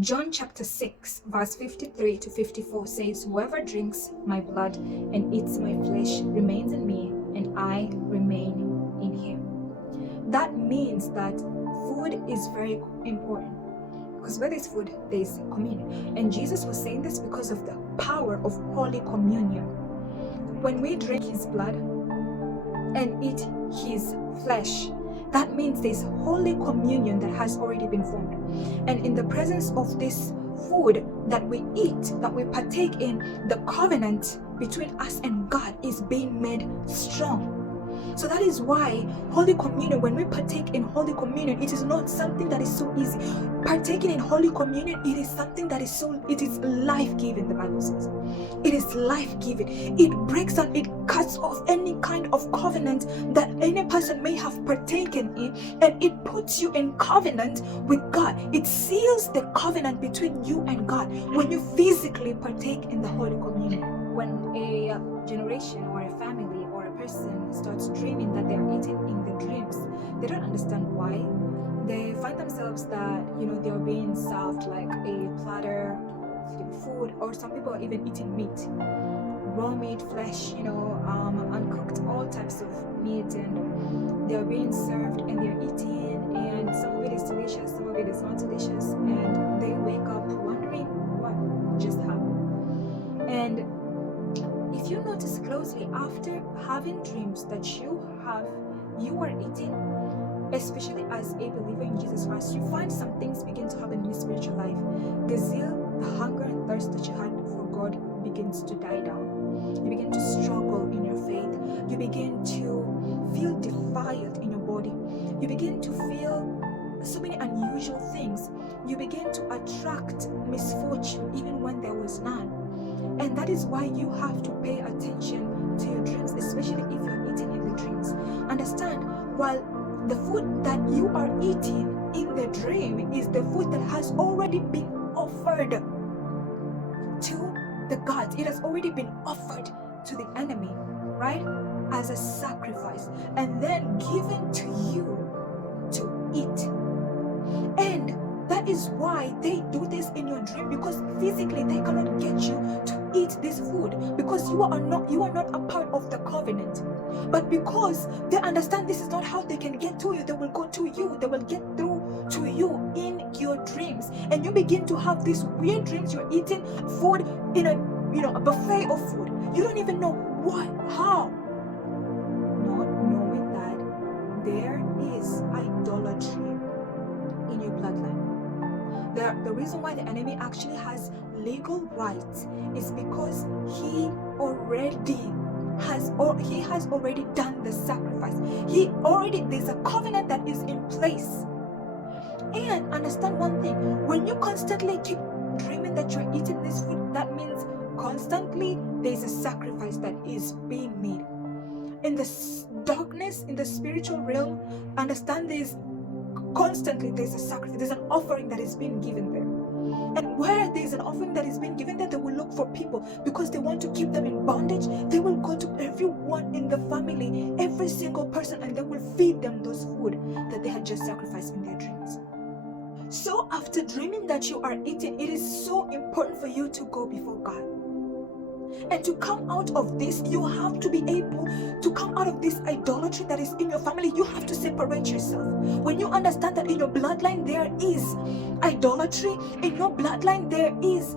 John chapter 6, verse 53 to 54 says, "Whoever drinks my blood and eats my flesh remains in me, and I remain in him." That means that food is very important. Because where there's food, there's communion. And Jesus was saying this because of the power of Holy Communion. When we drink his blood and eat his flesh, that means there's Holy Communion that has already been formed. And in the presence of this food that we eat, that we partake in, the covenant between us and God is being made strong. So that is why Holy Communion, when we partake in Holy Communion, it is not something that is so easy. Partaking in Holy Communion, it is something that is life-giving, the Bible says. It is life-giving. It breaks down, it cuts off any kind of covenant that any person may have partaken in, and it puts you in covenant with God. It seals the covenant between you and God when you physically partake in the Holy Communion. When a generation or a family or a person starts dreaming that they are eating in the dreams, they don't understand why. They find themselves that they're being served like a platter of food, or some people are even eating meat, raw meat, flesh, uncooked, all types of meat, and they're being served and they're eating, and some of it is delicious, some of it is not delicious, and they wake up wondering what just happened. And if you notice closely, after having dreams that you are eating, especially as a believer in Jesus Christ, you find some things begin to happen in your spiritual life. The zeal, the hunger and thirst that you had for God begins to die down. You begin to struggle in your faith. You begin to feel defiled in your body. You begin to feel so many unusual things. You begin to attract misfortune even when there was none. And that is why you have to pay attention to your dreams, especially if you're eating in the dreams. Understand, while the food that you are eating in the dream is the food that has already been offered to the gods. It has already been offered to the enemy, right? As a sacrifice, and then given to you to eat. And that is why they do this in your dream, because physically they cannot get you to eat this food, because you are not a part of the covenant. But because they understand this is not how they can get to you, they will go to you, they will get through to you in your dreams, and you begin to have these weird dreams. You're eating food in a buffet of food. You don't even know how. Not knowing that there is idolatry in your bloodline. The reason why the enemy actually has legal rights is because he has already done the sacrifice. There's a covenant that is in place. And understand one thing, when you constantly keep dreaming that you're eating this food, that means constantly there's a sacrifice that is being made. In the darkness, in the spiritual realm, understand there's a sacrifice, there's an offering that is being given there. And where there's an offering that is being given there, they will look for people because they want to keep them in bondage. They will go to everyone in the family, every single person, and they will feed them those food that they had just sacrificed in their dreams. So after dreaming that you are eating, it is so important for you to go before God. And to come out of this, you have to be able to come out of this idolatry that is in your family. You have to separate yourself. When you understand that in your bloodline there is idolatry, in your bloodline there is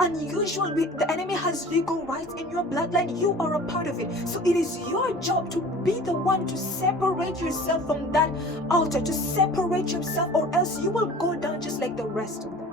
unusual, the enemy has legal rights in your bloodline, you are a part of it. So it is your job to be the one to separate yourself from that altar, to separate yourself, or else you will go down just like the rest of them.